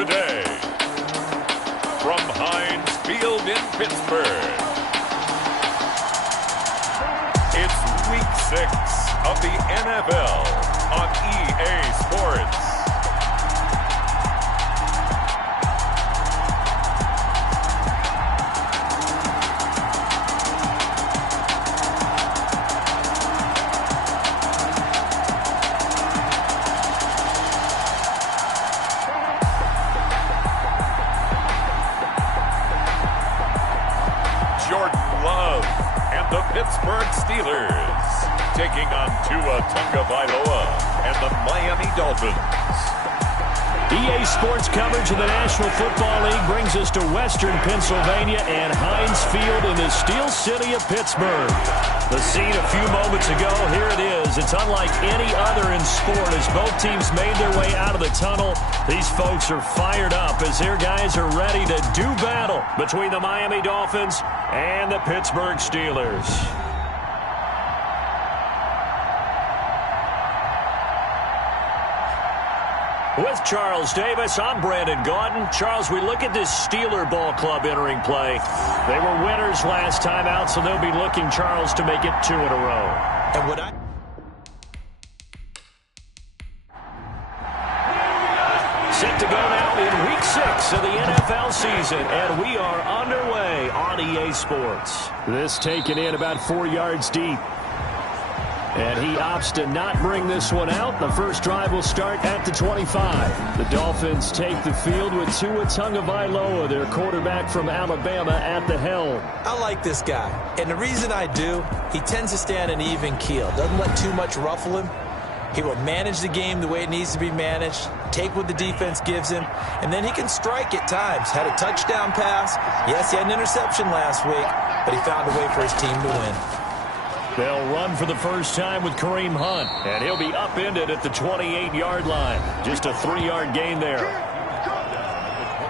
today, from Heinz Field in Pittsburgh, it's Week 6 of the NFL on EA Sports. Pittsburgh Steelers taking on Tua Tagovailoa and the Miami Dolphins. EA Sports coverage of the National Football League brings us to Western Pennsylvania and Heinz Field in the Steel City of Pittsburgh. The scene a few moments ago, here it is. It's unlike any other in sport as both teams made their way out of the tunnel. These folks are fired up as their guys are ready to do battle between the Miami Dolphins and the Pittsburgh Steelers. With Charles Davis, I'm Brandon Gaudin. Charles, we look at this Steeler ball club entering play. They were winners last time out, so they'll be looking, Charles, to make it 2 in a row. And what I... Set to go now in Week 6 of the NFL season, and we are underway on EA Sports. This taken in about 4 yards deep. And he opts to not bring this one out. The first drive will start at the 25. The Dolphins take the field with Tua Tagovailoa, their quarterback from Alabama, at the helm. I like this guy, and the reason I do, he tends to stay on an even keel. Doesn't let too much ruffle him. He will manage the game the way it needs to be managed, take what the defense gives him, and then he can strike at times. Had a touchdown pass. Yes, he had an interception last week, but he found a way for his team to win. They'll run for the first time with Kareem Hunt, and he'll be upended at the 28-yard line. Just a 3-yard gain there.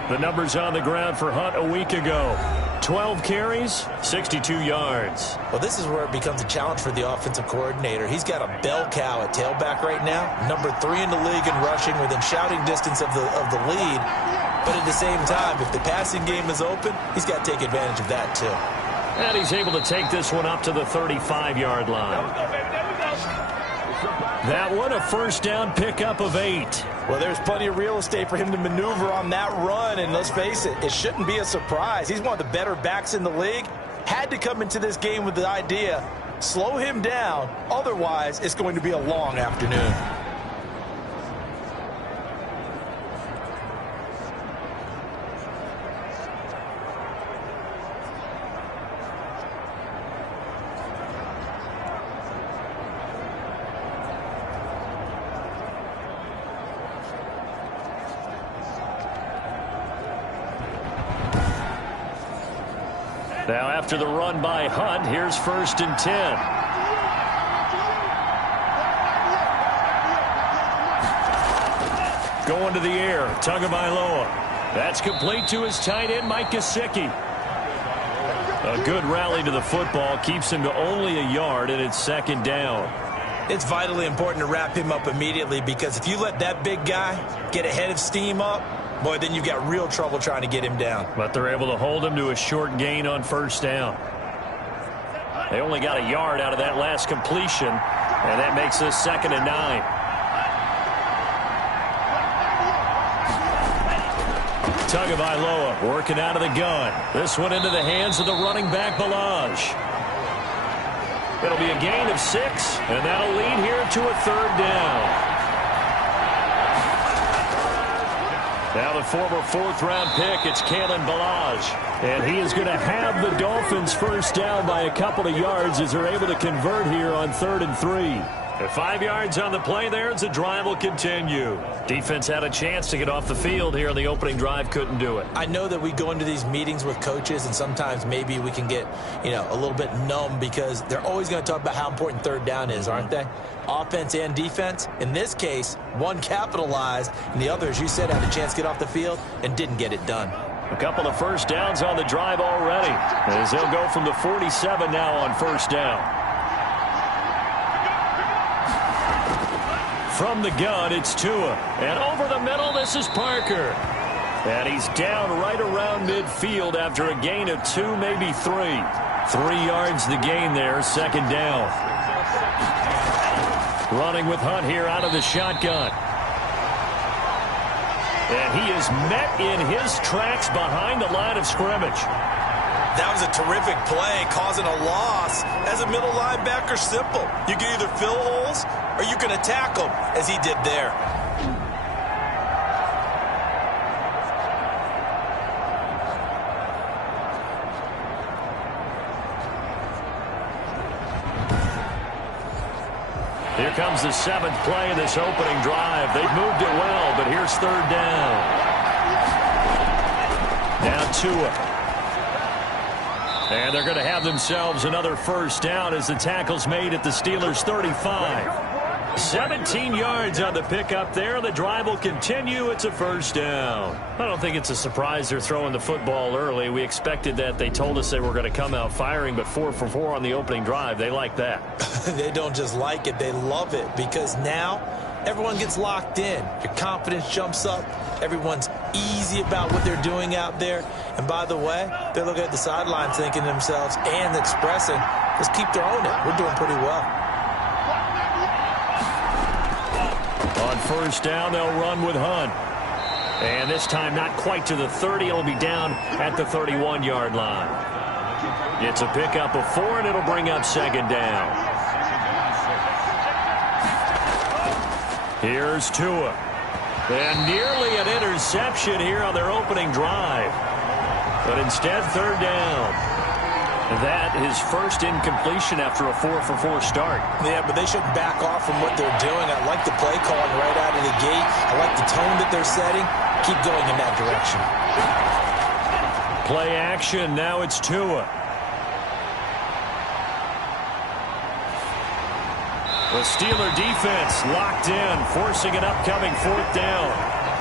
The numbers on the ground for Hunt a week ago. 12 carries, 62 yards. Well, this is where it becomes a challenge for the offensive coordinator. He's got a bell cow at tailback right now, number 3 in the league in rushing, within shouting distance of the lead. But at the same time, if the passing game is open, he's got to take advantage of that too. And he's able to take this one up to the 35-yard line. That one, a first down pickup of 8. Well, there's plenty of real estate for him to maneuver on that run, and let's face it, it shouldn't be a surprise. He's one of the better backs in the league. Had to come into this game with the idea, slow him down, otherwise it's going to be a long afternoon. Now after the run by Hunt, here's 1st and 10. Going to the air, Tagovailoa. That's complete to his tight end, Mike Gesicki. A good rally to the football keeps him to only a yard, and it's 2nd down. It's vitally important to wrap him up immediately, because if you let that big guy get a head of steam up, boy, then you've got real trouble trying to get him down. But they're able to hold him to a short gain on 1st down. They only got a yard out of that last completion, and that makes this 2nd and 9. Tagovailoa working out of the gun. This one into the hands of the running back, Balaj. It'll be a gain of 6, and that'll lead here to a 3rd down. Now the former 4th-round pick, it's Kalen Balaj. And he is going to have the Dolphins first down by a couple of yards as they're able to convert here on 3rd and 3. 5 yards on the play there as the drive will continue. Defense had a chance to get off the field here on the opening drive, couldn't do it. I know that we go into these meetings with coaches, and sometimes maybe we can get, a little bit numb because they're always going to talk about how important 3rd down is, aren't they? Offense and defense. In this case, one capitalized, and the other, as you said, had a chance to get off the field and didn't get it done. A couple of first downs on the drive already, as they'll go from the 47 now on 1st down. From the gun, it's Tua. And over the middle, this is Parker. And he's down right around midfield after a gain of 2, maybe 3. 3 yards the gain there, second down. Running with Hunt here out of the shotgun. And he is met in his tracks behind the line of scrimmage. That was a terrific play, causing a loss. As a middle linebacker, simple. You can either fill holes or you can attack them, as he did there. Here comes the 7th play of this opening drive. They've moved it well, but here's third down. Now Tua. And they're going to have themselves another first down as the tackle's made at the Steelers' 35. 17 yards on the pickup there. The drive will continue. It's a first down. I don't think it's a surprise they're throwing the football early. We expected that. They told us they were going to come out firing, but 4 for 4 on the opening drive. They like that. They don't just like it. They love it because now everyone gets locked in. Your confidence jumps up. Everyone's easy about what they're doing out there. And by the way, they're looking at the sidelines thinking to themselves and expressing, let's keep throwing it. We're doing pretty well. On first down, they'll run with Hunt. And this time not quite to the 30. It'll be down at the 31-yard line. It's a pickup of 4, and it'll bring up second down. Here's Tua. And nearly an interception here on their opening drive. But instead, third down. That is first incompletion after a 4 for 4 start. Yeah, but they shouldn't back off from what they're doing. I like the play calling right out of the gate. I like the tone that they're setting. Keep going in that direction. Play action. Now it's Tua. The Steeler defense locked in, forcing an upcoming 4th down.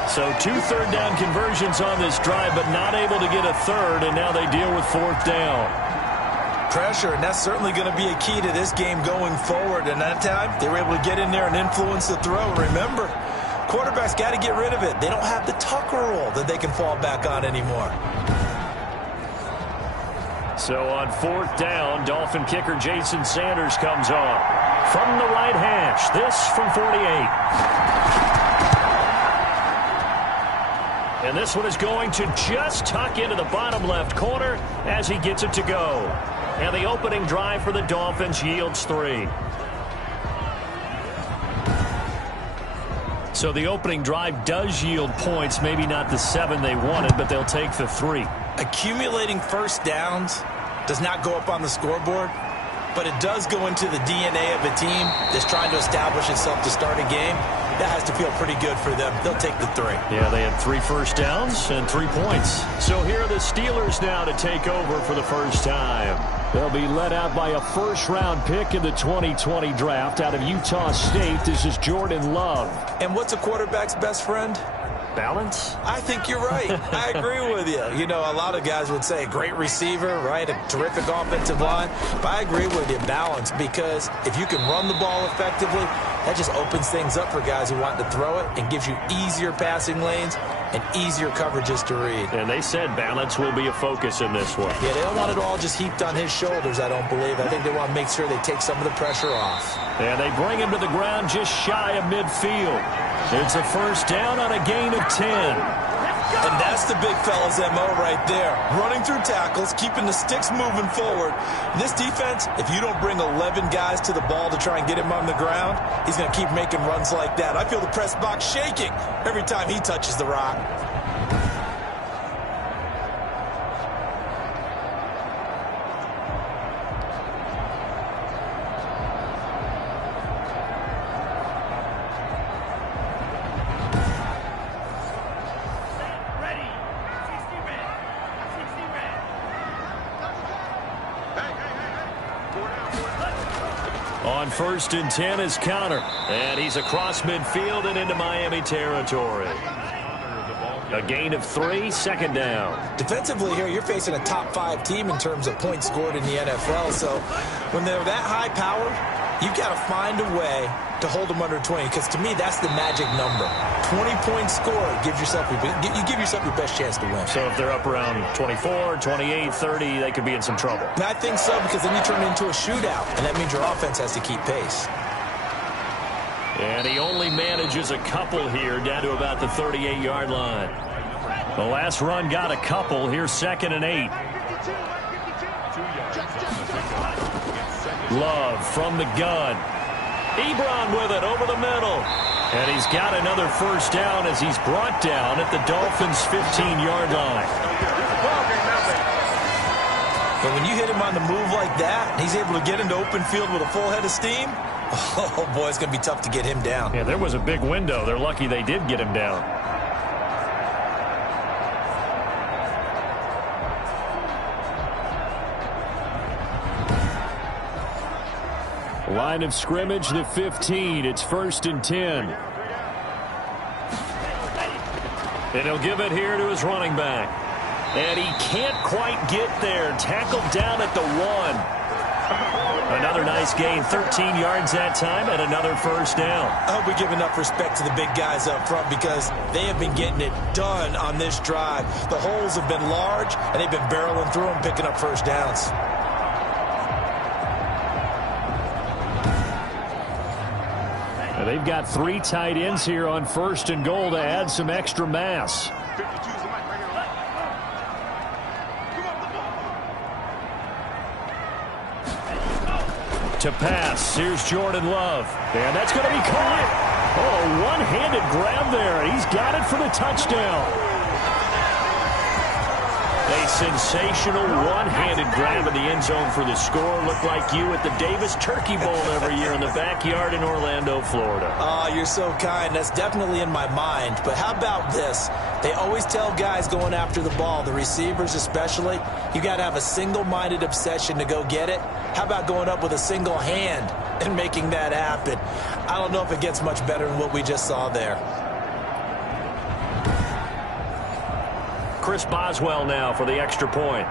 So 2 third down conversions on this drive, but not able to get a third, and now they deal with 4th down. Pressure, and that's certainly going to be a key to this game going forward. And that time, they were able to get in there and influence the throw. Remember, quarterbacks got to get rid of it. They don't have the Tucker rule that they can fall back on anymore. So on 4th down, Dolphin kicker Jason Sanders comes on. From the right hash, this from 48. And this one is going to just tuck into the bottom left corner as he gets it to go. And the opening drive for the Dolphins yields 3. So the opening drive does yield points, maybe not the 7 they wanted, but they'll take the 3. Accumulating first downs does not go up on the scoreboard, but it does go into the DNA of a team that's trying to establish itself to start a game. That has to feel pretty good for them. They'll take the 3. Yeah, they had 3 first downs and 3 points. So here are the Steelers now to take over for the first time. They'll be led out by a first-round pick in the 2020 draft out of Utah State. This is Jordan Love. And what's a quarterback's best friend? Balance? I think you're right. I agree with you. You know, a lot of guys would say a great receiver, right? A terrific offensive line. But I agree with you, balance, because if you can run the ball effectively, that just opens things up for guys who want to throw it and gives you easier passing lanes and easier coverages to read. And they said balance will be a focus in this one. Yeah, they don't want it all just heaped on his shoulders, I don't believe. I think they want to make sure they take some of the pressure off. And they bring him to the ground just shy of midfield. It's a first down on a gain of 10. And that's the big fella's MO right there. Running through tackles, keeping the sticks moving forward. This defense, if you don't bring 11 guys to the ball to try and get him on the ground, he's going to keep making runs like that. I feel the press box shaking every time he touches the rock. On 1st and 10 is Counter. And he's across midfield and into Miami territory. A gain of 3, second down. Defensively here, you're facing a top 5 team in terms of points scored in the NFL. So when they're that high powered, you've got to find a way to hold them under 20. Because to me, that's the magic number. 20-point score, you give yourself your best chance to win. So if they're up around 24, 28, 30, they could be in some trouble. I think so, because then you turn it into a shootout, and that means your offense has to keep pace. And he only manages a couple here, down to about the 38-yard line. The last run got a couple. Here's 2nd and 8. Love from the gun. Ebron with it over the middle. And he's got another first down as he's brought down at the Dolphins' 15-yard line. But when you hit him on the move like that, he's able to get into open field with a full head of steam, oh, boy, it's going to be tough to get him down. Yeah, there was a big window. They're lucky they did get him down. Line of scrimmage, the 15. It's 1st and 10. And he'll give it here to his running back. And he can't quite get there. Tackled down at the 1. Another nice gain, 13 yards that time, and another first down. I hope we give enough respect to the big guys up front because they have been getting it done on this drive. The holes have been large, and they've been barreling through them, picking up first downs. They've got 3 tight ends here on 1st and goal to add some extra mass. To pass, here's Jordan Love. And that's going to be caught. Oh, one-handed grab there. He's got it for the touchdown. A sensational one-handed grab in the end zone for the score. Looked like you at the Davis Turkey Bowl every year in the backyard in Orlando, Florida. Oh, you're so kind. That's definitely in my mind. But how about this? They always tell guys going after the ball, the receivers especially, you got to have a single-minded obsession to go get it. How about going up with a single hand and making that happen? I don't know if it gets much better than what we just saw there. Chris Boswell now for the extra point.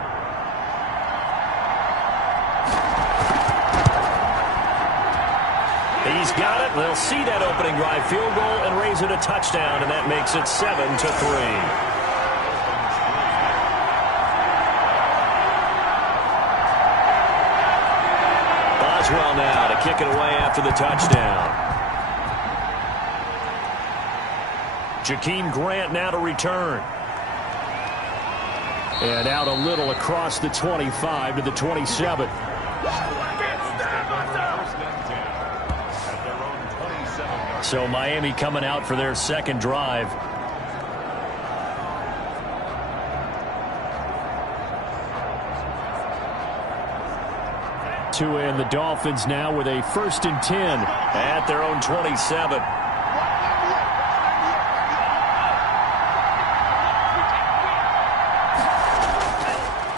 He's got it. They'll see that opening drive field goal and raise it a touchdown, and that makes it 7-3. Boswell now to kick it away after the touchdown. Jakeem Grant now to return. And out a little across the 25 to the 27. So Miami coming out for their second drive. Tua and the Dolphins now with a 1st and 10 at their own 27.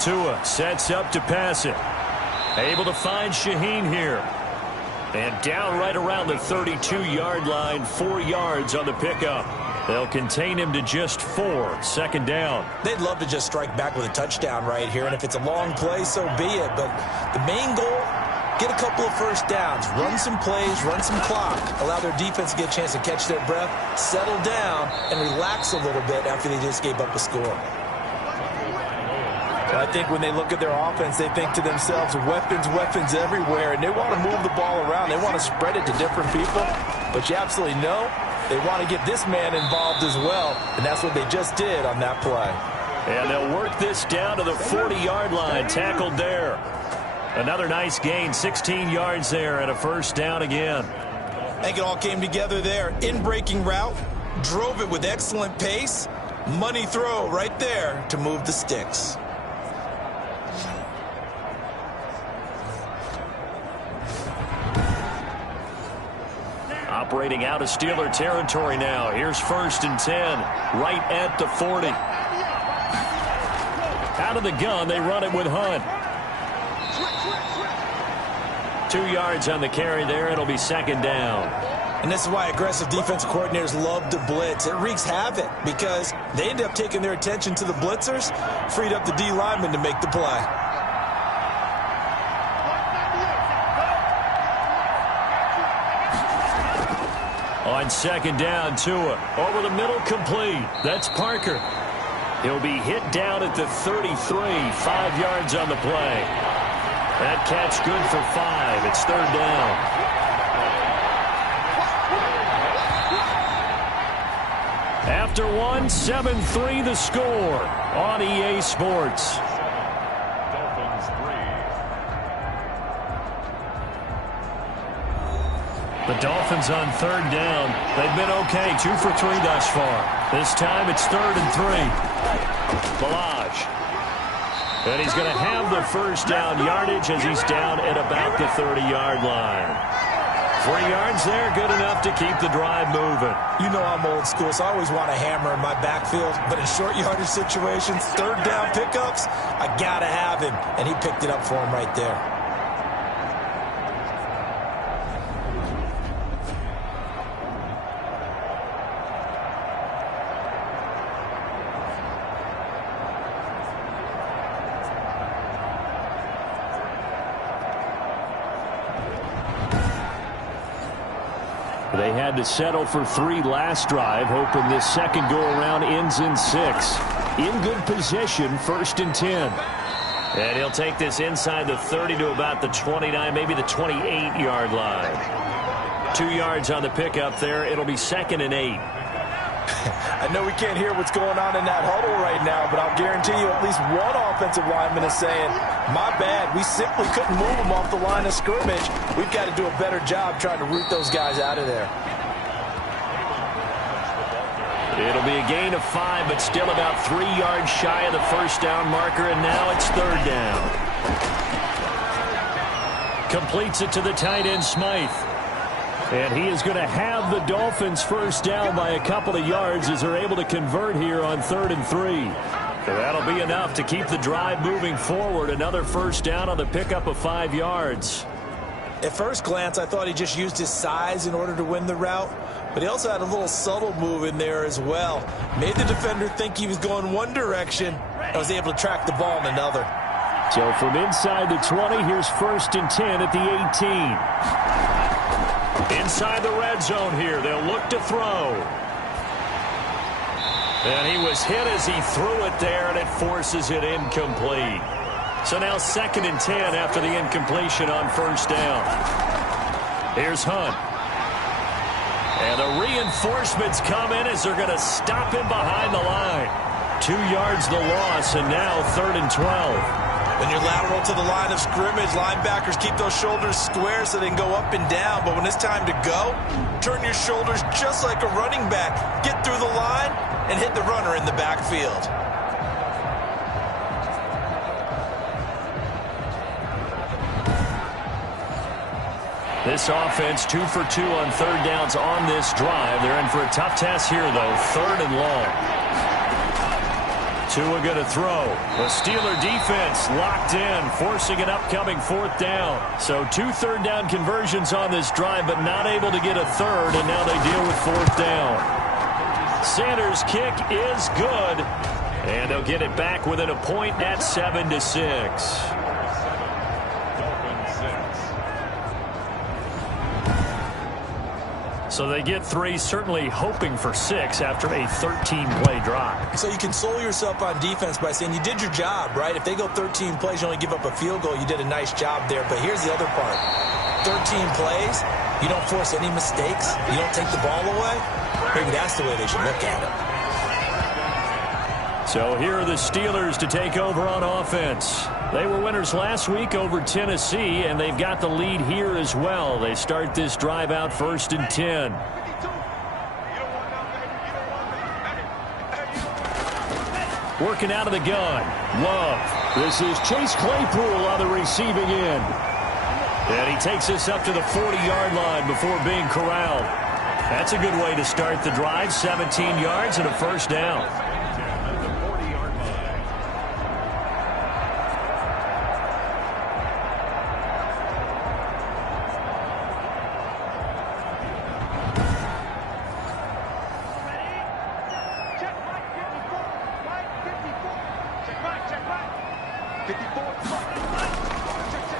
Tua sets up to pass it. Able to find Shaheen here. And down right around the 32-yard line, 4 yards on the pickup. They'll contain him to just 4, 2nd down. They'd love to just strike back with a touchdown right here, and if it's a long play, so be it. But the main goal, get a couple of first downs, run some plays, run some clock, allow their defense to get a chance to catch their breath, settle down, and relax a little bit after they just gave up a score. I think when they look at their offense, they think to themselves, weapons, weapons everywhere, and they want to move the ball around. They want to spread it to different people, but you absolutely know they want to get this man involved as well, and that's what they just did on that play. And they'll work this down to the 40-yard line, tackled there. Another nice gain, 16 yards there, and a first down again. I think it all came together there. In-breaking route, drove it with excellent pace, money throw right there to move the sticks. Operating out of Steeler territory now. Here's 1st and 10, right at the 40. Out of the gun, they run it with Hunt. 2 yards on the carry there. It'll be 2nd down. And this is why aggressive defensive coordinators love to blitz. It wreaks havoc because they end up taking their attention to the blitzers, freed up the D lineman to make the play. On second down, Tua over the middle, complete. That's Parker. He'll be hit down at the 33, 5 yards on the play. That catch good for 5. It's third down. After one, 7-3 the score on EA Sports. Dolphins 3. The Dolphins on third down. They've been okay, 2 for 3 thus far. This time it's 3rd and 3. Balaj. And he's going to have the first down yardage as he's down at about the 30-yard line. 3 yards there, good enough to keep the drive moving. You know I'm old school, so I always want a hammer in my backfield. But in short yardage situations, third down pickups, I got to have him. And he picked it up for him right there. They had to settle for 3 last drive, hoping this second go-around ends in 6. In good position, 1st and 10. And he'll take this inside the 30 to about the 29, maybe the 28-yard line. 2 yards on the pickup there. It'll be 2nd and 8. I know we can't hear what's going on in that huddle right now, but I'll guarantee you at least one offensive lineman is saying, my bad, we simply couldn't move them off the line of scrimmage. We've got to do a better job trying to root those guys out of there. It'll be a gain of 5, but still about 3 yards shy of the first down marker, and now it's third down. Completes it to the tight end, Smythe. And he is going to have the Dolphins first down by a couple of yards as they're able to convert here on 3rd and 3. So that'll be enough to keep the drive moving forward. Another first down on the pickup of 5 yards. At first glance, I thought he just used his size in order to win the route, but he also had a little subtle move in there as well. Made the defender think he was going one direction and was able to track the ball in another. So from inside the 20, here's 1st and 10 at the 18. Inside the red zone here, they'll look to throw. And he was hit as he threw it there, and it forces it incomplete. So now 2nd and 10 after the incompletion on first down. Here's Hunt. And the reinforcements come in as they're going to stop him behind the line. 2 yards the loss, and now 3rd and 12. When you're lateral to the line of scrimmage, linebackers keep those shoulders square so they can go up and down. But when it's time to go, turn your shoulders just like a running back. Get through the line and hit the runner in the backfield. This offense 2 for 2 on third downs on this drive. They're in for a tough test here, though. 3rd and long. Tua going to throw. The Steeler defense locked in, forcing an upcoming 4th down. So 2 third-down conversions on this drive, but not able to get a third, and now they deal with 4th down. Sanders' kick is good, and they'll get it back within a point at 7-6. So they get 3, certainly hoping for 6 after a 13-play drive. So you console yourself on defense by saying you did your job, right? If they go 13 plays, you only give up a field goal, you did a nice job there. But here's the other part. 13 plays, you don't force any mistakes, you don't take the ball away. Maybe that's the way they should look at it. So here are the Steelers to take over on offense. They were winners last week over Tennessee, and they've got the lead here as well. They start this drive out 1st and 10. Working out of the gun. Love. This is Chase Claypool on the receiving end. And he takes this up to the 40-yard line before being corralled. That's a good way to start the drive. 17 yards and a first down.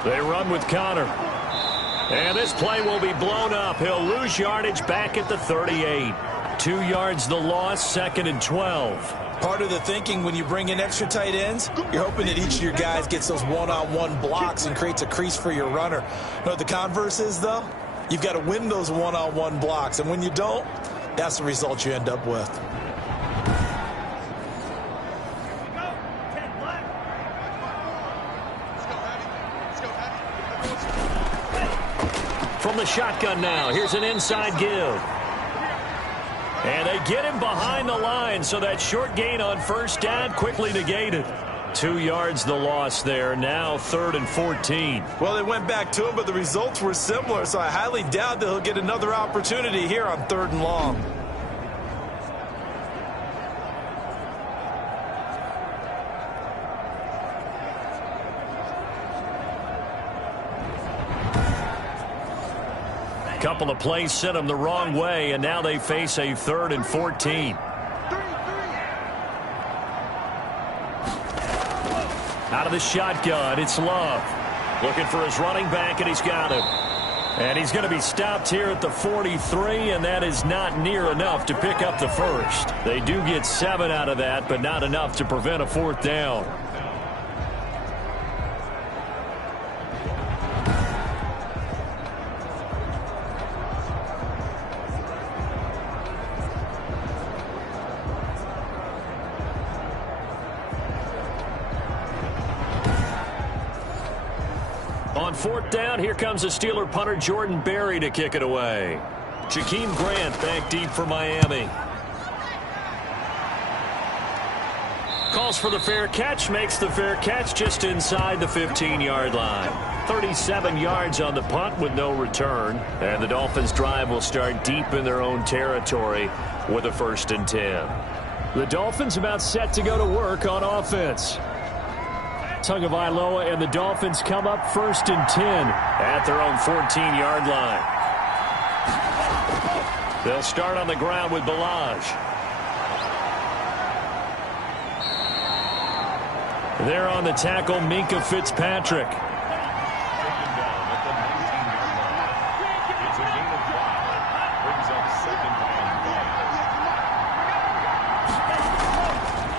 They run with Connor. And this play will be blown up. He'll lose yardage back at the 38. 2 yards the loss, 2nd and 12. Part of the thinking when you bring in extra tight ends, you're hoping that each of your guys gets those one-on-one blocks and creates a crease for your runner. You know what the converse is, though? You've got to win those one-on-one blocks, and when you don't, that's the result you end up with. From the shotgun now, here's an inside give. And they get him behind the line, so that short gain on first down quickly negated. 2 yards the loss there, now 3rd and 14. Well, they went back to him, but the results were similar, so I highly doubt that he'll get another opportunity here on 3rd and long. Couple of plays sent them the wrong way, and now they face a 3rd and 14. Out of the shotgun, it's Love. Looking for his running back, and he's got him. And he's going to be stopped here at the 43, and that is not near enough to pick up the first. They do get 7 out of that, but not enough to prevent a 4th down. On 4th down, here comes the Steeler punter Jordan Berry to kick it away. Jakeem Grant back deep for Miami. Calls for the fair catch, makes the fair catch just inside the 15-yard line. 37 yards on the punt with no return. And the Dolphins drive will start deep in their own territory with a 1st and 10. The Dolphins about set to go to work on offense. Tagovailoa and the Dolphins come up 1st and 10 at their own 14-yard line. They'll start on the ground with Balaj. There on the tackle, Minkah Fitzpatrick.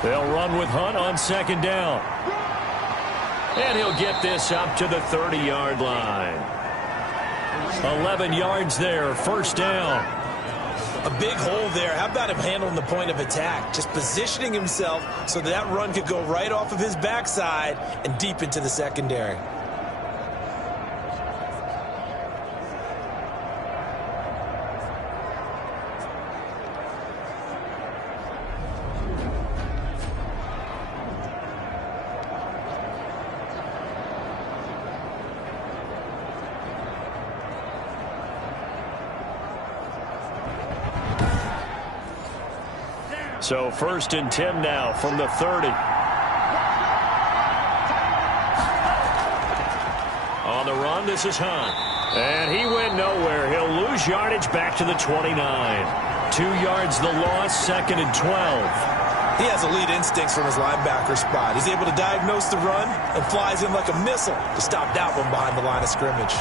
They'll run with Hunt on 2nd down. And he'll get this up to the 30-yard line. 11 yards there, 1st down. A big hole there. How about him handling the point of attack? Just positioning himself so that run could go right off of his backside and deep into the secondary. So 1st and 10 now from the 30. On the run, this is Hunt. And he went nowhere. He'll lose yardage back to the 29. 2 yards the loss, 2nd and 12. He has elite instincts from his linebacker spot. He's able to diagnose the run and flies in like a missile to stop that one behind the line of scrimmage.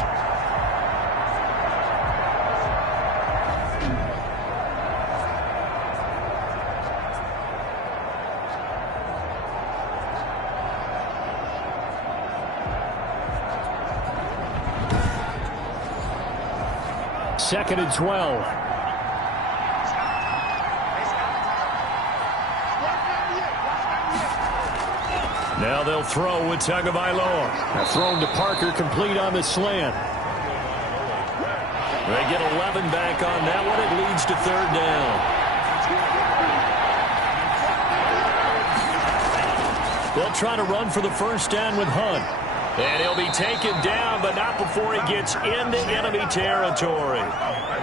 Second and 12. Now they'll throw with Tagovailoa. Thrown to Parker, complete on the slant. They get 11 back on that one. It leads to 3rd down. They'll try to run for the 1st down with Hunt. And he'll be taken down, but not before he gets into enemy territory.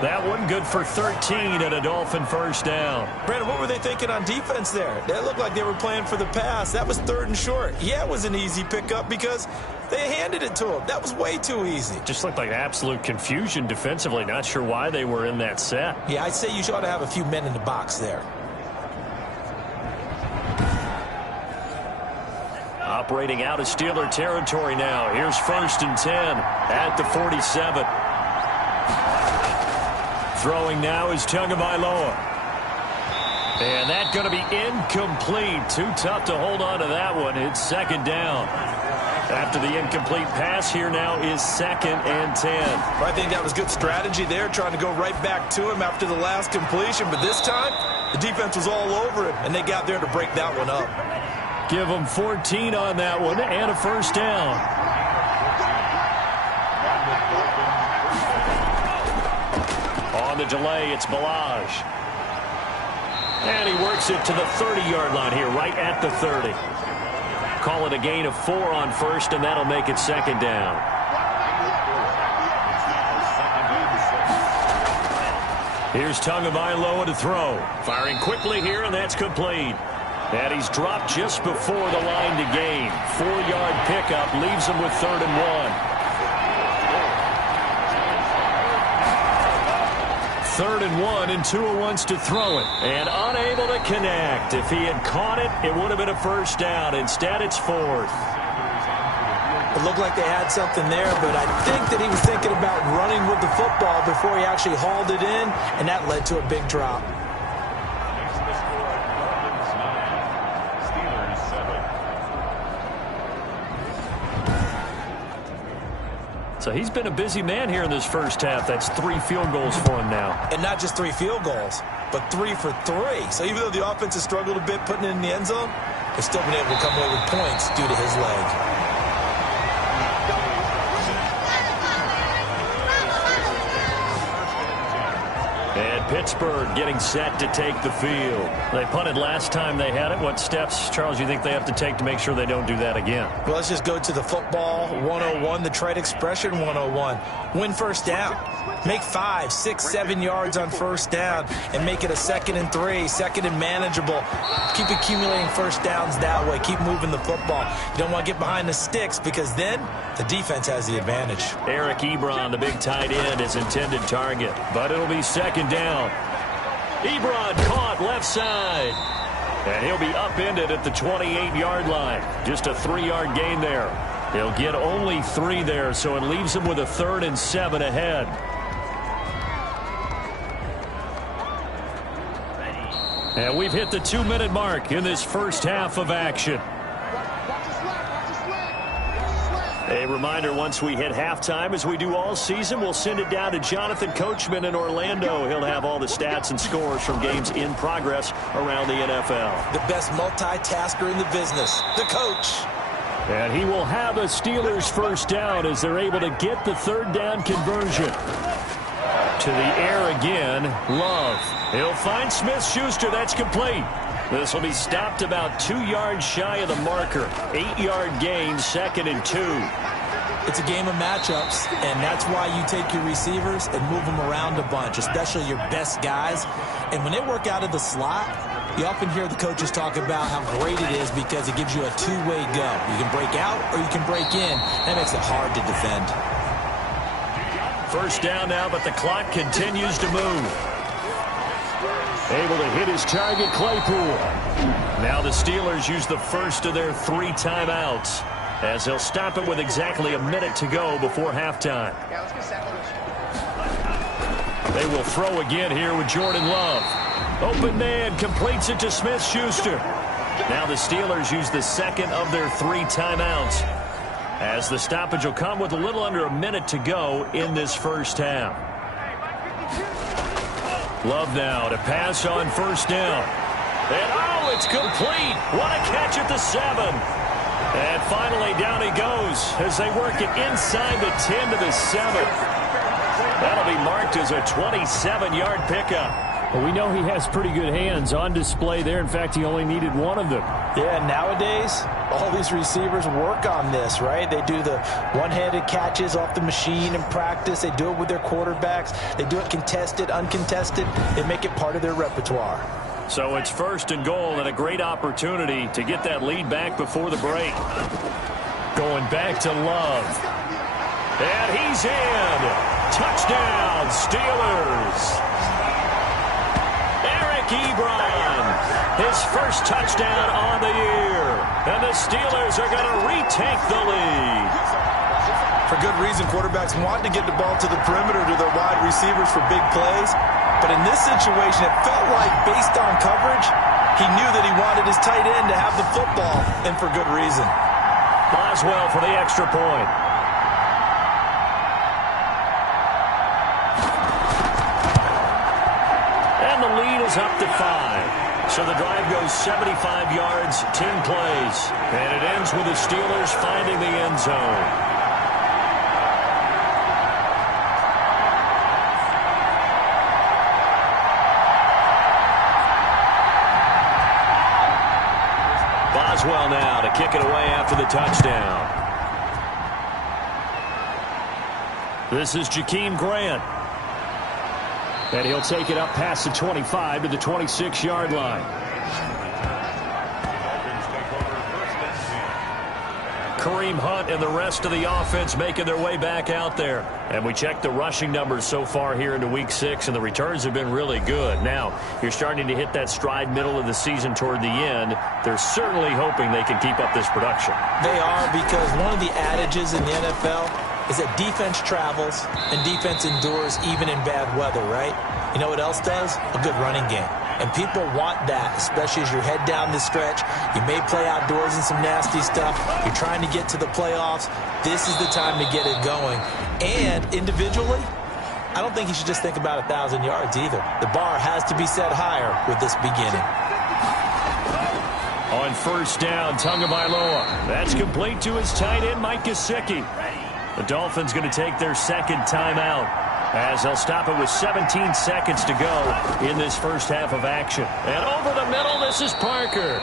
That one good for 13 and a Dolphin 1st down. Brandon, what were they thinking on defense there? That looked like they were playing for the pass. That was 3rd and short. Yeah, it was an easy pickup because they handed it to him. That was way too easy. Just looked like absolute confusion defensively. Not sure why they were in that set. Yeah, I'd say you ought to have a few men in the box there. Operating out of Steeler territory now. Here's 1st and 10 at the 47. Throwing now is Tagovailoa. And that's going to be incomplete. Too tough to hold on to that one. It's second down. After the incomplete pass, here now is 2nd and 10. I think that was good strategy there, trying to go right back to him after the last completion. But this time, the defense was all over him, and they got there to break that one up. Give them 14 on that one and a first down. On the delay, it's Balaj. And he works it to the 30-yard line here, right at the 30. Call it a gain of 4 on first, and that'll make it second down. Here's Tagovailoa to throw. Firing quickly here, and that's complete. And he's dropped just before the line to gain. 4-yard pickup leaves him with 3rd and 1. 3rd and 1, and Tua wants to throw it. And unable to connect. If he had caught it, it would have been a first down. Instead, it's 4th. It looked like they had something there, but I think that he was thinking about running with the football before he actually hauled it in, and that led to a big drop. So he's been a busy man here in this first half. That's 3 field goals for him now. And not just 3 field goals, but 3 for 3. So even though the offense has struggled a bit putting it in the end zone, they've still been able to come away with points due to his leg. And Pittsburgh getting set to take the field. They punted last time they had it. What steps, Charles, you think they have to take to make sure they don't do that again? Well, let's just go to the football 101, the trade expression 101. Win first down. Make 5, 6, 7 yards on first down and make it a 2nd and 3, 2nd and manageable. Keep accumulating first downs that way. Keep moving the football. You don't want to get behind the sticks because then the defense has the advantage. Eric Ebron, the big tight end, is intended target, but it'll be second down. Ebron caught left side, and he'll be upended at the 28-yard line. Just a 3-yard gain there. He'll get only 3 there, so it leaves him with a 3rd and 7 ahead. And we've hit the 2-minute mark in this first half of action. A reminder, once we hit halftime, as we do all season, we'll send it down to Jonathan Coachman in Orlando. He'll have all the stats and scores from games in progress around the NFL. The best multitasker in the business, the coach. And he will have a Steelers first down as they're able to get the 3rd down conversion. To the air again, Love. He'll find Smith-Schuster. That's complete. This will be stopped about 2 yards shy of the marker. 8-yard gain, 2nd and 2. It's a game of matchups, and that's why you take your receivers and move them around a bunch, especially your best guys. And when they work out of the slot, you often hear the coaches talk about how great it is because it gives you a two-way go. You can break out or you can break in. That makes it hard to defend. First down now, but the clock continues to move. Able to hit his target, Claypool. Now the Steelers use the first of their 3 timeouts as they'll stop it with exactly a minute to go before halftime. They will throw again here with Jordan Love. Open man, completes it to Smith-Schuster. Now the Steelers use the 2nd of their 3 timeouts as the stoppage will come with a little under a minute to go in this first half. Love now to pass on first down. And oh, it's complete. What a catch at the 7. And finally down he goes as they work it inside the 10 to the 7. That'll be marked as a 27-yard pickup. Well, we know he has pretty good hands on display there. In fact, he only needed 1 of them. Yeah, nowadays, all these receivers work on this, right? They do the one-handed catches off the machine in practice. They do it with their quarterbacks. They do it contested, uncontested. They make it part of their repertoire. So it's 1st and goal and a great opportunity to get that lead back before the break. Going back to Love. And he's in. Touchdown, Steelers. Ebron, his first touchdown on the year. And the Steelers are going to retake the lead. For good reason, quarterbacks want to get the ball to the perimeter to their wide receivers for big plays. But in this situation, it felt like, based on coverage, he knew that he wanted his tight end to have the football, and for good reason. Boswell for the extra point. And the lead is up to 5. So the drive goes 75 yards, 10 plays. And it ends with the Steelers finding the end zone. Boswell now to kick it away after the touchdown. This is Jakeem Grant. And he'll take it up past the 25 to the 26-yard line. Kareem Hunt and the rest of the offense making their way back out there. And we checked the rushing numbers so far here into Week 6, and the returns have been really good. Now, you're starting to hit that stride middle of the season toward the end. They're certainly hoping they can keep up this production. They are, because one of the adages in the NFL is that defense travels and defense endures even in bad weather, right? You know what else does? A good running game. And people want that, especially as you head down the stretch. You may play outdoors in some nasty stuff. You're trying to get to the playoffs. This is the time to get it going. And individually, I don't think you should just think about 1,000 yards either. The bar has to be set higher with this beginning. On first down, Tagovailoa. That's complete to his tight end, Mike Gesicki. The Dolphins going to take their second timeout, as they'll stop it with 17 seconds to go in this first half of action. And over the middle, this is Parker.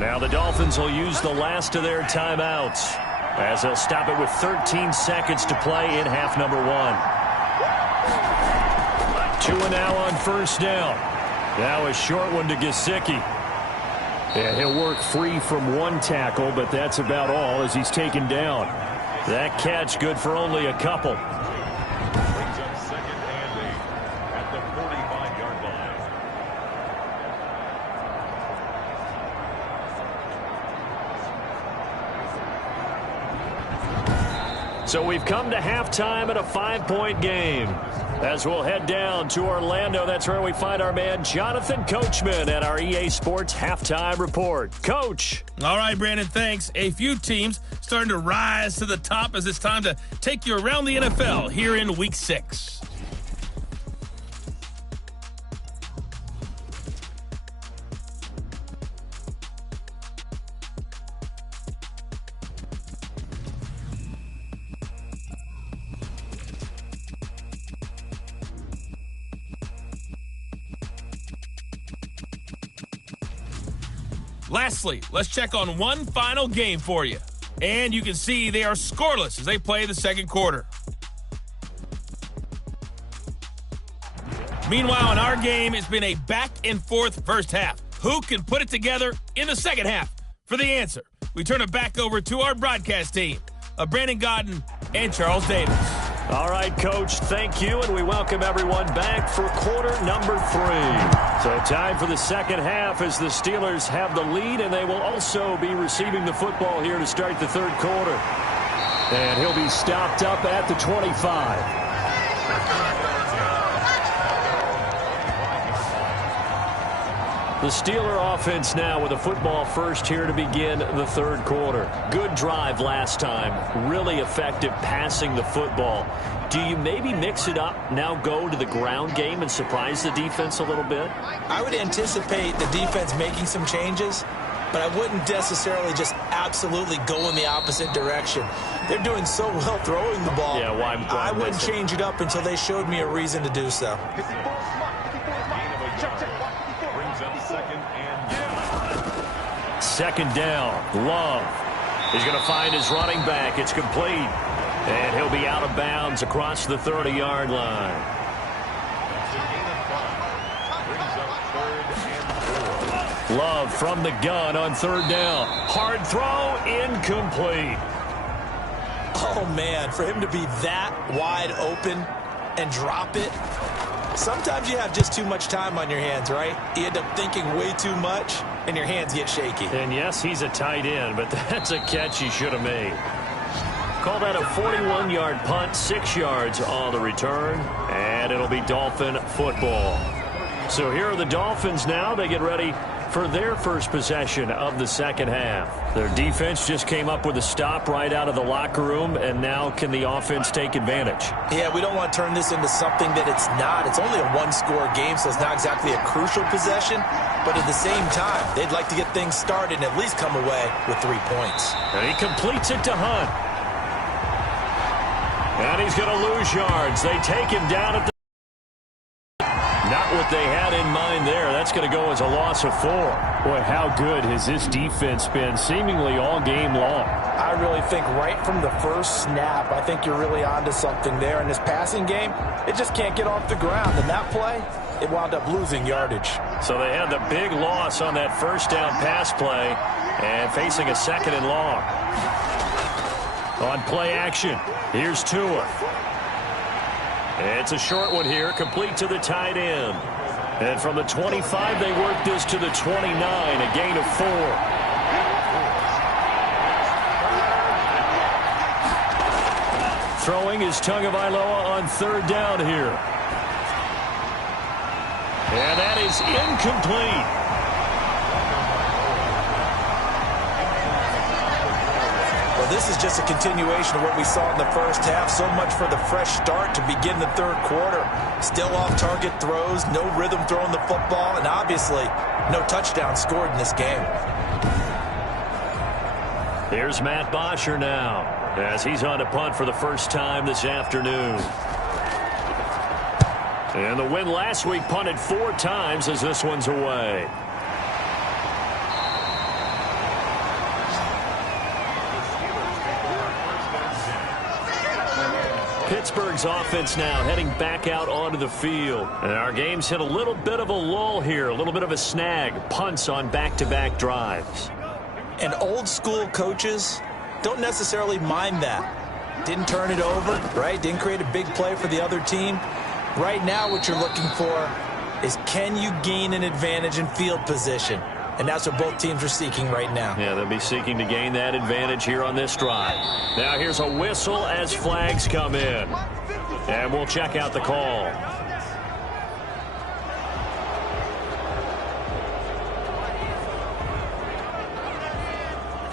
Now the Dolphins will use the last of their timeouts, as they'll stop it with 13 seconds to play in half number 1. 2 now on first down. Now a short one to Gesicki. And he'll work free from one tackle, but that's about all as he's taken down. That catch good for only a couple. Brings up second and 8 at the 45-yard line. So we've come to halftime at a 5-point game. As we'll head down to Orlando, that's where we find our man Jonathan Coachman at our EA Sports Halftime Report. Coach. All right, Brandon, thanks. A few teams starting to rise to the top as it's time to take you around the NFL here in Week 6. Lastly, let's check on one final game for you. And you can see they are scoreless as they play the second quarter. Meanwhile, in our game, it's been a back-and-forth first half. Who can put it together in the second half? For the answer, we turn it back over to our broadcast team of Brandon Godden and Charles Davis. All right, Coach, thank you, and we welcome everyone back for quarter number 3. So time for the second half as the Steelers have the lead, and they will also be receiving the football here to start the third quarter. And he'll be stopped up at the 25. The Steeler offense now with a football first here to begin the third quarter. Good drive last time. Really effective passing the football. Do you maybe mix it up, now go to the ground game and surprise the defense a little bit? I would anticipate the defense making some changes, but I wouldn't necessarily just absolutely go in the opposite direction. They're doing so well throwing the ball. Yeah, why I wouldn't change it up until they showed me a reason to do so. Second down, Love. He's going to find his running back. It's complete. And he'll be out of bounds across the 30-yard line. Love from the gun on third down. Hard throw, incomplete. Oh, man, for him to be that wide open and drop it. Sometimes you have just too much time on your hands, right? You end up thinking way too much, and your hands get shaky. And yes, he's a tight end, but that's a catch he should have made. Call that a 41-yard punt, 6 yards on the return, and it'll be Dolphin football. So here are the Dolphins now. They get ready for their first possession of the second half. Their defense just came up with a stop right out of the locker room, and now can the offense take advantage? Yeah, we don't want to turn this into something that it's not. It's only a one-score game, so it's not exactly a crucial possession. But at the same time, they'd like to get things started and at least come away with 3 points. And he completes it to Hunt. And he's going to lose yards. They take him down at the... Not what they had in mind there. That's going to go as a loss of 4. Boy, how good has this defense been seemingly all game long? I really think right from the first snap, I think you're really onto something there. In this passing game, it just can't get off the ground. And that play, it wound up losing yardage. So they had the big loss on that first down pass play and facing a 2nd and long. On play action, here's Tua. It's a short one here, complete to the tight end. And from the 25, they work this to the 29, a gain of 4. Throwing is Tagovailoa on 3rd down here. And that is incomplete. Well, this is just a continuation of what we saw in the first half. So much for the fresh start to begin the 3rd quarter. Still off-target throws, no rhythm throwing the football, and obviously no touchdown scored in this game. Here's Matt Bosher now as he's on to punt for the first time this afternoon. And the win last week punted 4 times as this one's away. Pittsburgh's offense now heading back out onto the field. And our game's hit a little bit of a lull here, a little bit of a snag. Punts on back-to-back drives. And old-school coaches don't necessarily mind that. Didn't turn it over, right? Didn't create a big play for the other team. Right now what you're looking for is, can you gain an advantage in field position? And that's what both teams are seeking right now. Yeah, they'll be seeking to gain that advantage here on this drive. Now here's a whistle as flags come in. And we'll check out the call.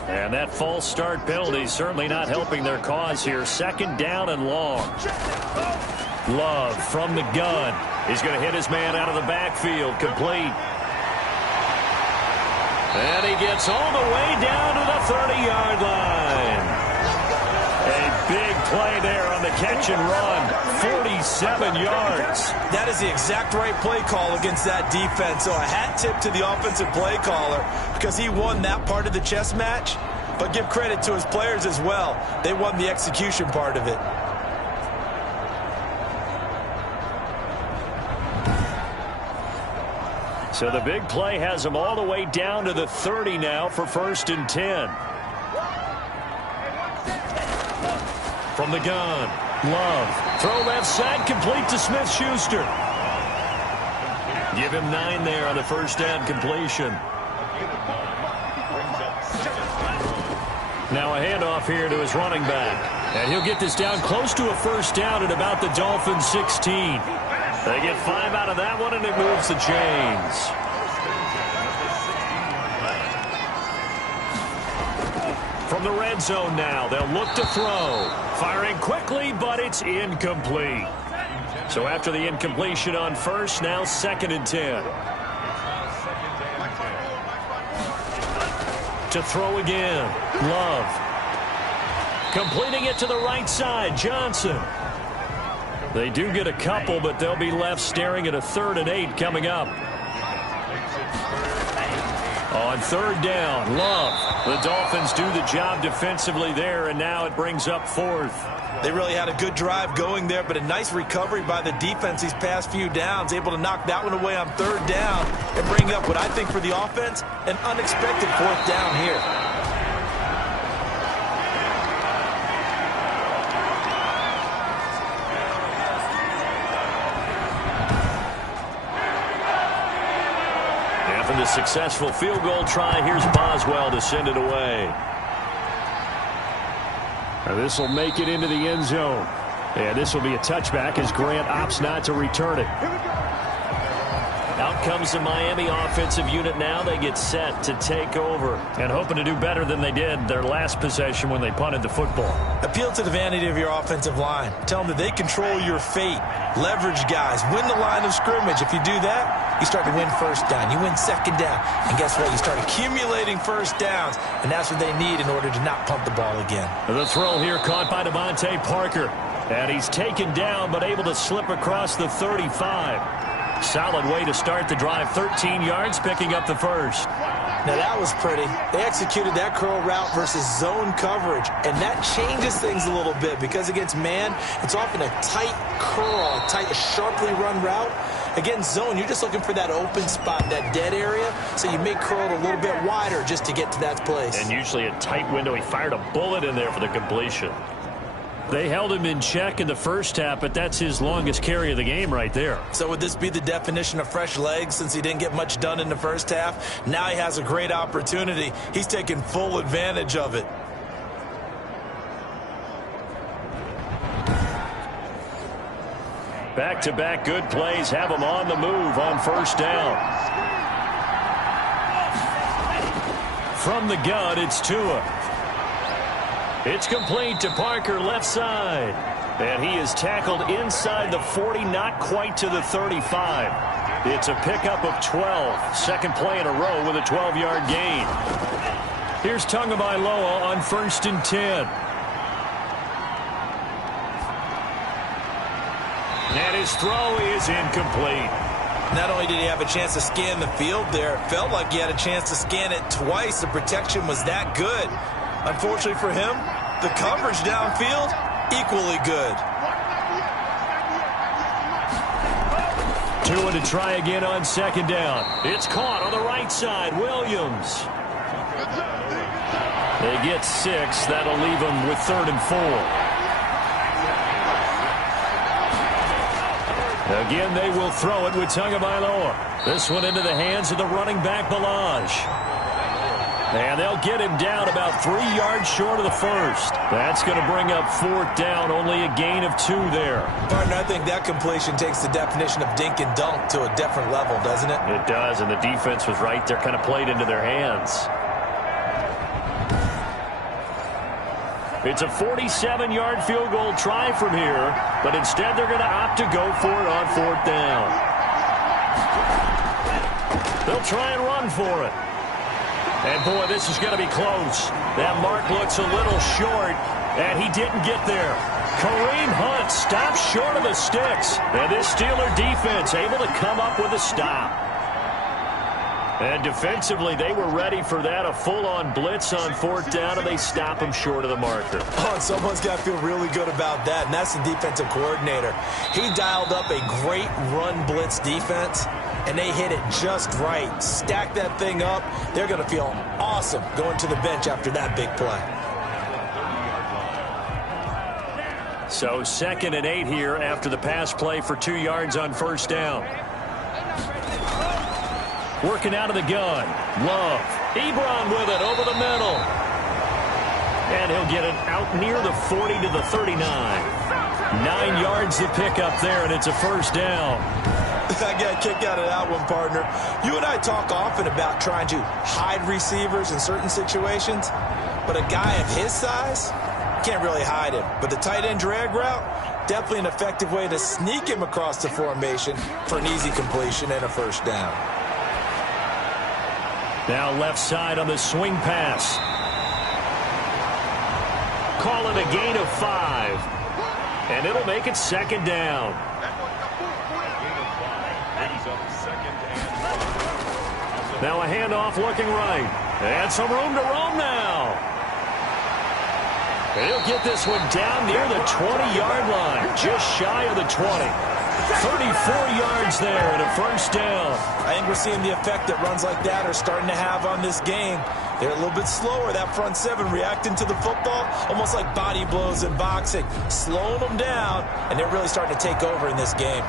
And that false start penalty certainly not helping their cause here. 2nd down and long. Love from the gun. He's going to hit his man out of the backfield. Complete. And he gets all the way down to the 30-yard line. A big play there on the catch and run. 47 yards. That is the exact right play call against that defense. So a hat tip to the offensive play caller because he won that part of the chess match. But give credit to his players as well. They won the execution part of it. So the big play has them all the way down to the 30 now for 1st and 10. From the gun, Love. Throw left side, complete to Smith-Schuster. Give him 9 there on the first down completion. Now a handoff here to his running back. And he'll get this down close to a first down at about the Dolphins 16. They get 5 out of that one, and it moves the chains. From the red zone now, they'll look to throw. Firing quickly, but it's incomplete. So after the incompletion on first, now 2nd and 10. To throw again, Love. Completing it to the right side, Johnson. They do get a couple, but they'll be left staring at a 3rd and 8 coming up. On 3rd down, Love. The Dolphins do the job defensively there, and now it brings up 4th. They really had a good drive going there, but a nice recovery by the defense these past few downs, able to knock that one away on 3rd down and bring up what I think for the offense, an unexpected 4th down here. After the successful field goal try, here's Boswell to send it away. This will make it into the end zone. And this will be a touchback as Grant opts not to return it. Out comes the Miami offensive unit now. They get set to take over and hoping to do better than they did their last possession when they punted the football. Appeal to the vanity of your offensive line. Tell them that they control your fate. Leverage guys. Win the line of scrimmage. If you do that, you start to win first down. You win second down. And guess what? You start accumulating first downs. And that's what they need in order to not punt the ball again. The throw here caught by Devontae Parker. And he's taken down but able to slip across the 35. Solid way to start the drive. 13 yards, picking up the first. Now that was pretty. They executed that curl route versus zone coverage, and that changes things a little bit because against man, it's often a tight curl, a sharply run route. Against zone, you're just looking for that open spot, that dead area, so you may curl it a little bit wider just to get to that place. And usually a tight window. He fired a bullet in there for the completion. They held him in check in the first half, but that's his longest carry of the game right there. So would this be the definition of fresh legs since he didn't get much done in the first half? Now he has a great opportunity. He's taking full advantage of it. Back-to-back good plays have him on the move on first down. From the gun, it's Tua. It's complete to Parker, left side. And he is tackled inside the 40, not quite to the 35. It's a pickup of 12. Second play in a row with a 12-yard gain. Here's Tagovailoa on 1st and 10. And his throw is incomplete. Not only did he have a chance to scan the field there, it felt like he had a chance to scan it twice. The protection was that good. Unfortunately for him, the coverage downfield, equally good. Tua to try again on second down. It's caught on the right side. Williams. They get 6. That'll leave them with 3rd and 4. Again, they will throw it with Tagovailoa. This one into the hands of the running back, Balaj. And they'll get him down about 3 yards short of the first. That's going to bring up 4th down, only a gain of 2 there. Partner, I think that completion takes the definition of dink and dunk to a different level, doesn't it? It does, and the defense was right there, kind of played into their hands. It's a 47-yard field goal try from here, but instead they're going to opt to go for it on 4th down. They'll try and run for it. And, boy, this is going to be close. That mark looks a little short, and he didn't get there. Kareem Hunt stops short of the sticks. And this Steeler defense able to come up with a stop. And defensively, they were ready for that. A full-on blitz on 4th down, and they stop him short of the marker. Oh, and someone's got to feel really good about that, and that's the defensive coordinator. He dialed up a great run blitz defense, and they hit it just right. Stack that thing up. They're going to feel awesome going to the bench after that big play. So 2nd and 8 here after the pass play for 2 yards on 1st down. Working out of the gun. Love. Ebron with it over the middle. And he'll get it out near the 40 to the 39. 9 yards to pick up there, and it's a 1st down. I got a kick out of that one, partner. You and I talk often about trying to hide receivers in certain situations, but a guy of his size can't really hide him. But the tight end drag route, definitely an effective way to sneak him across the formation for an easy completion and a 1st down. Now left side on the swing pass. Call it a gain of 5. And it'll make it 2nd down. Now a handoff looking right. And some room to roam now. And he'll get this one down near the 20-yard line. Just shy of the 20. 34 yards there and a 1st down. I think we're seeing the effect that runs like that are starting to have on this game. They're a little bit slower, that front 7 reacting to the football, almost like body blows in boxing, slowing them down, and they're really starting to take over in this game.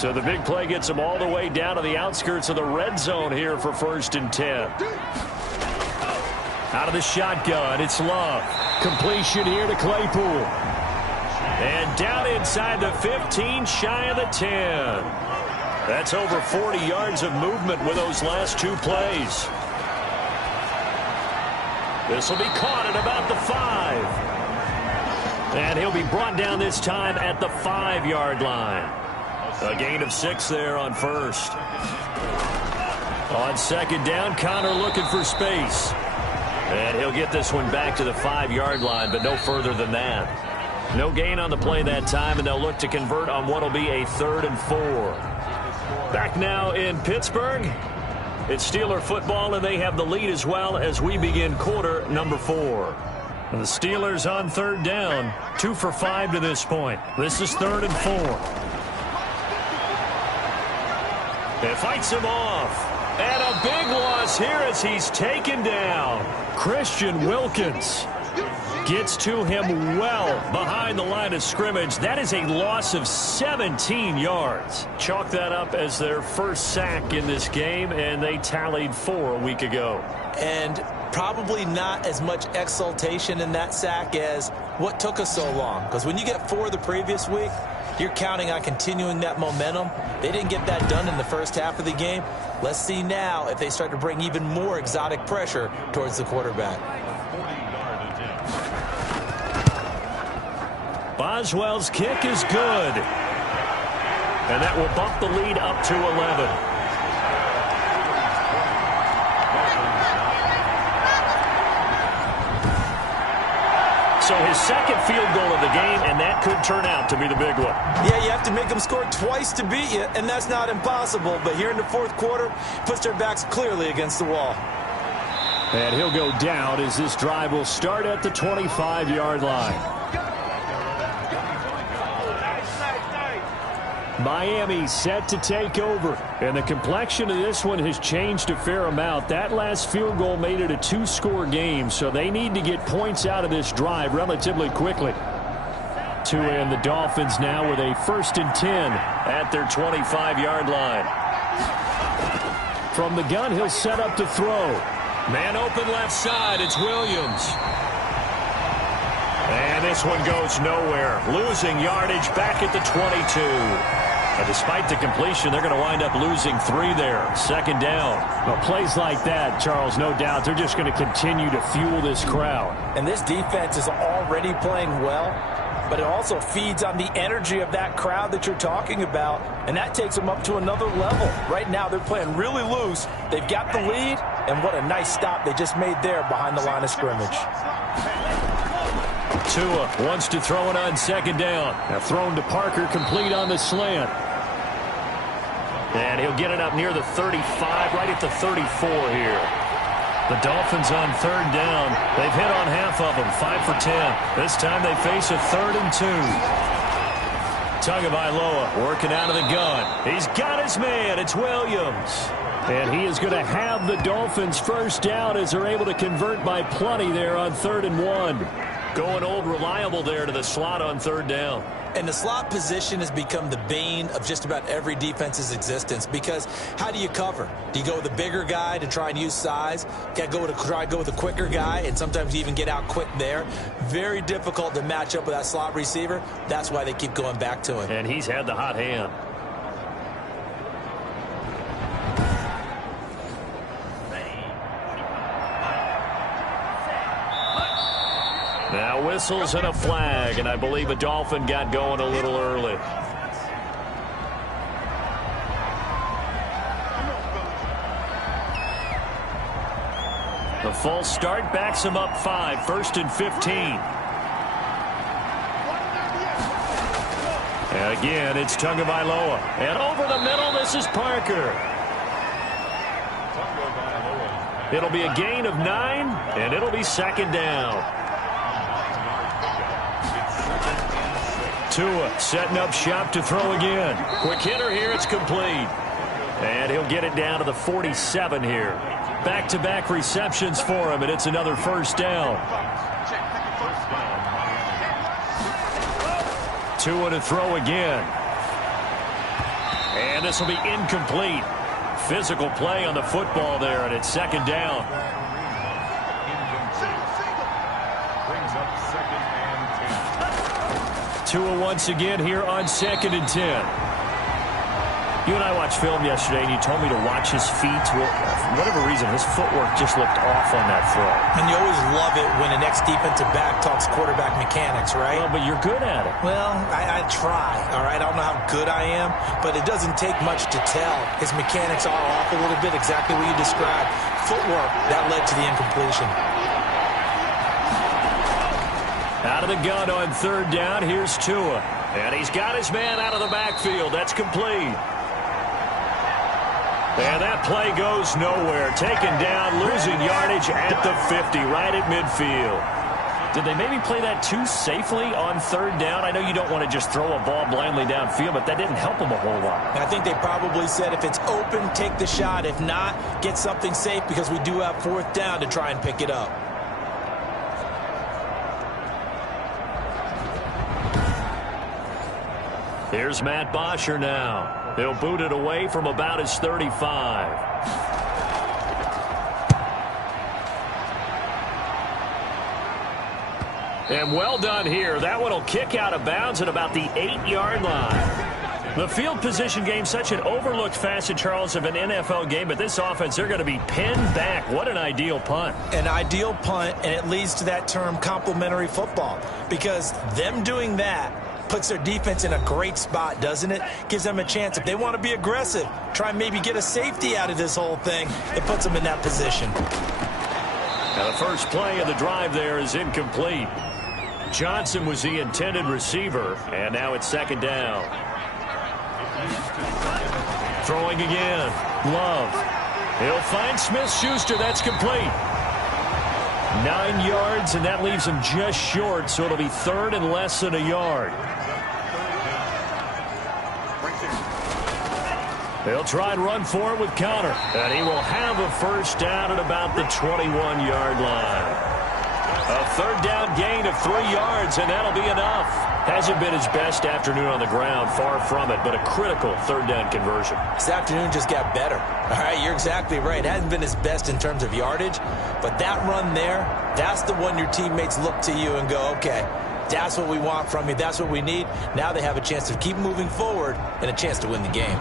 So the big play gets him all the way down to the outskirts of the red zone here for 1st and 10. Out of the shotgun, it's Love. Completion here to Claypool. And down inside the 15, shy of the 10. That's over 40 yards of movement with those last 2 plays. This will be caught at about the 5. And he'll be brought down this time at the 5-yard line. A gain of 6 there on 1st. On 2nd down, Connor looking for space. And he'll get this one back to the 5-yard line, but no further than that. No gain on the play that time, and they'll look to convert on what will be a 3rd and 4. Back now in Pittsburgh. It's Steeler football, and they have the lead as well as we begin quarter number 4. The Steelers on 3rd down, 2 for 5 to this point. This is 3rd and 4. It fights him off. And a big loss here as he's taken down. Christian Wilkins gets to him well behind the line of scrimmage. That is a loss of 17 yards. Chalk that up as their first sack in this game, and they tallied 4 a week ago. And probably not as much exultation in that sack as what took us so long. Because when you get 4 the previous week, you're counting on continuing that momentum. They didn't get that done in the first half of the game. Let's see now if they start to bring even more exotic pressure towards the quarterback. Boswell's kick is good. And that will bump the lead up to 11. So his second field goal of the game, and that could turn out to be the big one. Yeah, you have to make them score twice to beat you, and that's not impossible. But here in the 4th quarter, puts their backs clearly against the wall. And he'll go down as this drive will start at the 25-yard line. Miami set to take over. And the complexion of this one has changed a fair amount. That last field goal made it a 2-score game, so they need to get points out of this drive relatively quickly. And the Dolphins now with a 1st and 10 at their 25-yard line. From the gun, he'll set up to throw. Man open left side, it's Williams. And this one goes nowhere. Losing yardage back at the 22. And despite the completion, they're going to wind up losing 3 there. 2nd down. Well, plays like that, Charles, no doubt, they're just going to continue to fuel this crowd. And this defense is already playing well, but it also feeds on the energy of that crowd that you're talking about, and that takes them up to another level. Right now, they're playing really loose. They've got the lead, and what a nice stop they just made there behind the line of scrimmage. Tua wants to throw it on 2nd down. Now thrown to Parker, complete on the slant. And he'll get it up near the 35, right at the 34 here. The Dolphins on 3rd down. They've hit on half of them, 5 for 10. This time they face a 3rd and 2. Tagovailoa working out of the gun. He's got his man. It's Williams. And he is going to have the Dolphins first down as they're able to convert by plenty there on 3rd and 1. Going old reliable there to the slot on 3rd down. And the slot position has become the bane of just about every defense's existence, because how do you cover? Do you go with a bigger guy to try and use size? Got to try to go with a quicker guy, and sometimes you even get out quick there. Very difficult to match up with that slot receiver. That's why they keep going back to him. And he's had the hot hand. Now whistles and a flag, and I believe a Dolphin got going a little early. The false start backs him up 5, 1st and 15. And again, it's Tagovailoa. And over the middle, this is Parker. It'll be a gain of 9, and it'll be 2nd down. Tua setting up shop to throw again. Quick hitter here, it's complete. And he'll get it down to the 47 here. Back-to-back receptions for him, and it's another 1st down. Tua to throw again. And this will be incomplete. Physical play on the football there, and it's second down. Brings up second and 10. Tua once again here on 2nd and 10. You and I watched film yesterday, and you told me to watch his feet. Well, for whatever reason, his footwork just looked off on that throw. And you always love it when an ex-defensive back talks quarterback mechanics, right? Well, but you're good at it. Well, I try, all right? I don't know how good I am, but it doesn't take much to tell. His mechanics are off a little bit, exactly what you described. Footwork, that led to the incompletion. Out of the gun on 3rd down, here's Tua. And he's got his man out of the backfield. That's complete. And that play goes nowhere. Taken down, losing yardage at the 50, right at midfield. Did they maybe play that too safely on 3rd down? I know you don't want to just throw a ball blindly downfield, but that didn't help them a whole lot. I think they probably said if it's open, take the shot. If not, get something safe because we do have 4th down to try and pick it up. Here's Matt Bosher now. He'll boot it away from about his 35. And well done here. That one will kick out of bounds at about the 8-yard line. The field position game, such an overlooked facet, Charles, of an NFL game, but this offense, they're going to be pinned back. What an ideal punt. An ideal punt, and it leads to that term complementary football, because them doing that puts their defense in a great spot, doesn't it? Gives them a chance. If they want to be aggressive, try and maybe get a safety out of this whole thing, it puts them in that position. Now the first play of the drive there is incomplete. Johnson was the intended receiver, and now it's 2nd down. Throwing again. Love. He'll find Smith-Schuster. That's complete. 9 yards, and that leaves him just short, so it'll be 3rd and less than a yard. They'll try and run for it with Connor, and he will have a first down at about the 21-yard line. A 3rd down gain of 3 yards, and that'll be enough. Hasn't been his best afternoon on the ground, far from it, but a critical 3rd down conversion. This afternoon just got better. All right, you're exactly right. It hasn't been his best in terms of yardage, but that run there, that's the one your teammates look to you and go, okay, that's what we want from you. That's what we need. Now they have a chance to keep moving forward and a chance to win the game.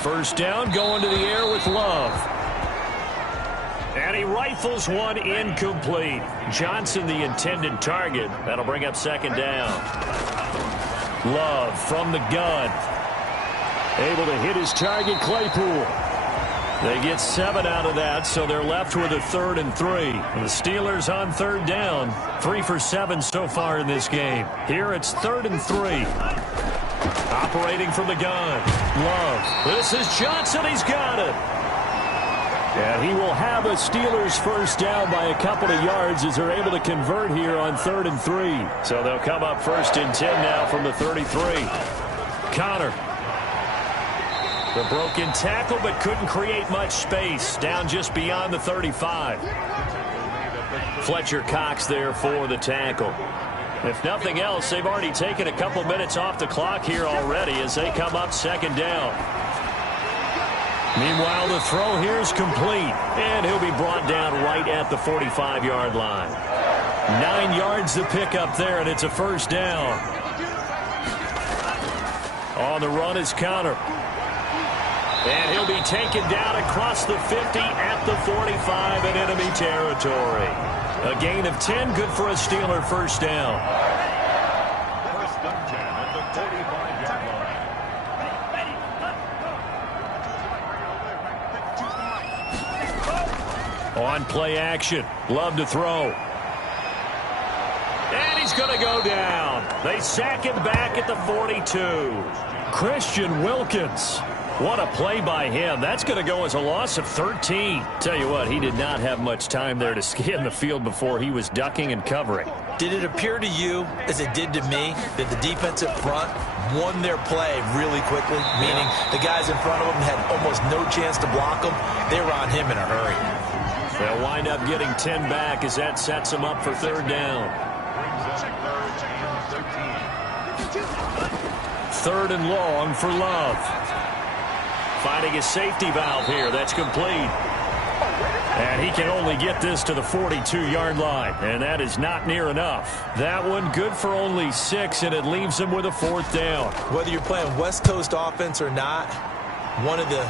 First down, going to the air with Love. And he rifles one incomplete. Johnson, the intended target. That'll bring up 2nd down. Love from the gun. Able to hit his target, Claypool. They get 7 out of that, so they're left with a 3rd and 3. The Steelers on 3rd down. 3 for 7 so far in this game. Here it's 3rd and 3. Operating from the gun. Love. This is Johnson. He's got it. And he will have a Steelers first down by a couple of yards as they're able to convert here on 3rd and 3. So they'll come up 1st and 10 now from the 33. Connor. The broken tackle, but couldn't create much space. Down just beyond the 35. Fletcher Cox there for the tackle. If nothing else, they've already taken a couple minutes off the clock here already as they come up 2nd down. Meanwhile, the throw here is complete, and he'll be brought down right at the 45-yard line. 9 yards to pick up there, and it's a first down. On the run is Connor. And he'll be taken down across the 50 at the 45 in enemy territory. A gain of 10, good for a Steeler first down. First and 10 at the 45-yard line. On play action, Love to throw. And he's going to go down. They sack him back at the 42. Christian Wilkins. What a play by him. That's going to go as a loss of 13. Tell you what, he did not have much time there to scan the field before he was ducking and covering. Did it appear to you, as it did to me, that the defensive front won their play really quickly? Meaning the guys in front of them had almost no chance to block them. They were on him in a hurry. They'll wind up getting 10 back as that sets them up for third down. Third and long for Love. Finding a safety valve here. That's complete. And he can only get this to the 42-yard line, and that is not near enough. That one good for only 6, and it leaves him with a fourth down. Whether you're playing West Coast offense or not, one of the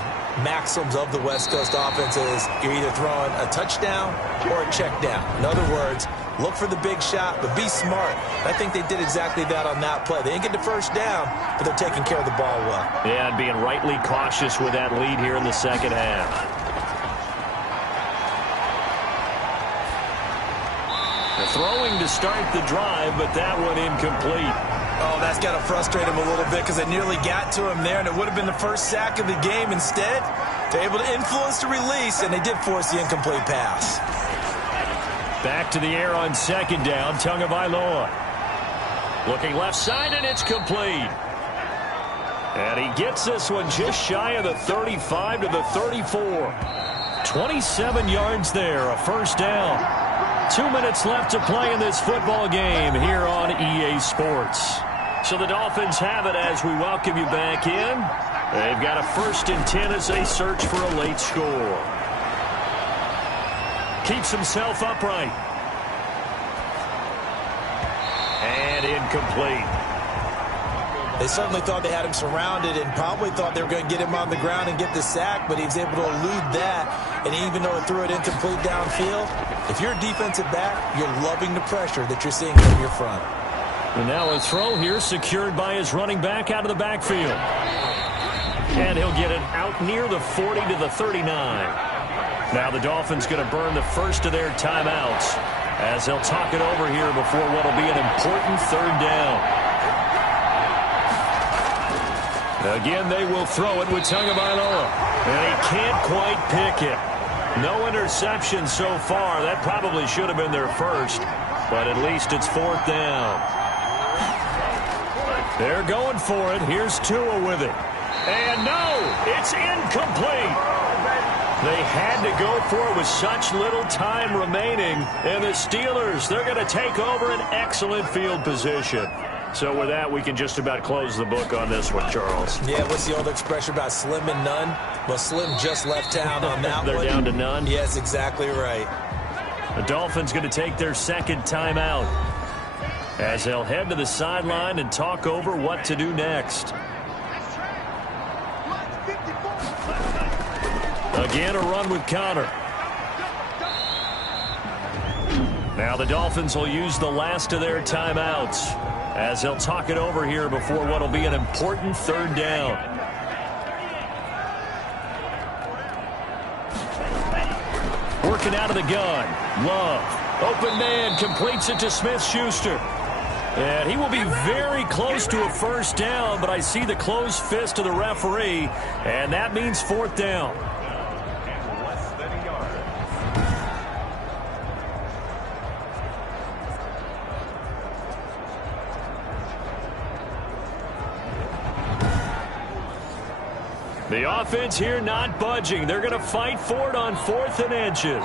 maxims of the West Coast offense is you're either throwing a touchdown or a check down. In other words, look for the big shot, but be smart. I think they did exactly that on that play. They didn't get the first down, but they're taking care of the ball well. Yeah, and being rightly cautious with that lead here in the second half. Throwing to start the drive, but that one incomplete. Oh, that's got to frustrate him a little bit because they nearly got to him there, and it would have been the first sack of the game. Instead, they're able to influence the release, and they did force the incomplete pass. Back to the air on second down, Tagovailoa. Looking left side, and it's complete. And he gets this one just shy of the 35 to the 34. 27 yards there, a first down. 2 minutes left to play in this football game here on EA Sports. So the Dolphins have it as we welcome you back in. They've got a 1st and 10 as they search for a late score. Keeps himself upright. And incomplete. They certainly thought they had him surrounded and probably thought they were going to get him on the ground and get the sack, but he was able to elude that. And even though it threw it incomplete downfield, if you're a defensive back, you're loving the pressure that you're seeing from your front. And now a throw here secured by his running back out of the backfield. And he'll get it out near the 40 to the 39. Now the Dolphins going to burn the first of their timeouts as they'll talk it over here before what will be an important third down. Again, they will throw it with Tagovailoa. And he can't quite pick it. No interception so far. That probably should have been their first. But at least it's fourth down. They're going for it. Here's Tua with it. And no, it's incomplete. They had to go for it with such little time remaining. And the Steelers, they're going to take over an excellent field position. So with that, we can just about close the book on this one, Charles. Yeah, what's the old expression about slim and none? Well, Slim just left town on that They're one. down to none? Yes, exactly right. The Dolphins going to take their second timeout as they'll head to the sideline and talk over what to do next. Again, a run with Connor. Now the Dolphins will use the last of their timeouts as they'll talk it over here before what will be an important third down. Working out of the gun. Love. Open man completes it to Smith-Schuster. And he will be very close to a first down, but I see the closed fist of the referee, and that means fourth down. The offense here not budging. They're going to fight for it on 4th and inches.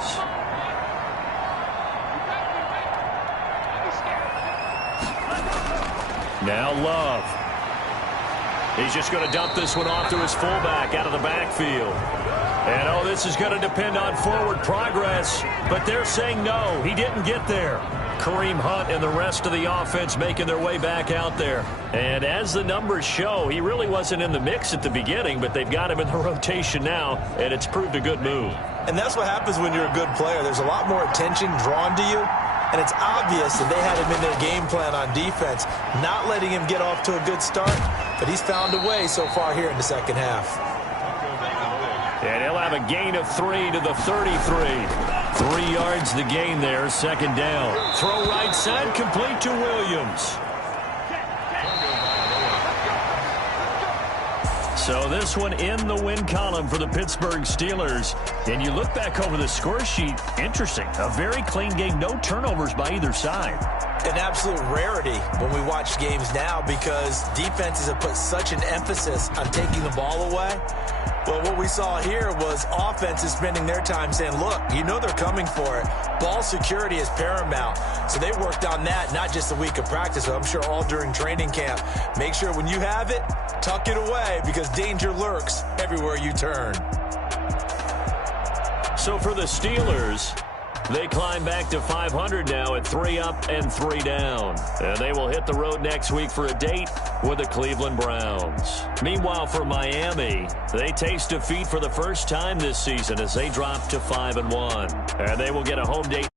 Now Love. He's just going to dump this one off to his fullback out of the backfield. And, oh, this is going to depend on forward progress. But they're saying no, he didn't get there. Kareem Hunt and the rest of the offense making their way back out there. And as the numbers show, he really wasn't in the mix at the beginning, but they've got him in the rotation now, and it's proved a good move. And that's what happens when you're a good player. There's a lot more attention drawn to you, and it's obvious that they had him in their game plan on defense, not letting him get off to a good start, but he's found a way so far here in the second half. And he'll have a gain of 3 to the 33. 3 yards the gain there, second down. Throw right side, complete to Williams. So this one in the win column for the Pittsburgh Steelers. And you look back over the score sheet, interesting. A very clean game, no turnovers by either side. an absolute rarity when we watch games now because defenses have put such an emphasis on taking the ball away. Well, what we saw here was offenses spending their time saying, look, you know they're coming for it. Ball security is paramount. So they worked on that not just a week of practice, but I'm sure all during training camp. Make sure when you have it, tuck it away because danger lurks everywhere you turn. So for the Steelers, they climb back to 500 now at 3 up and 3 down. And they will hit the road next week for a date with the Cleveland Browns. Meanwhile, for Miami, they taste defeat for the first time this season as they drop to 5-1. And they will get a home date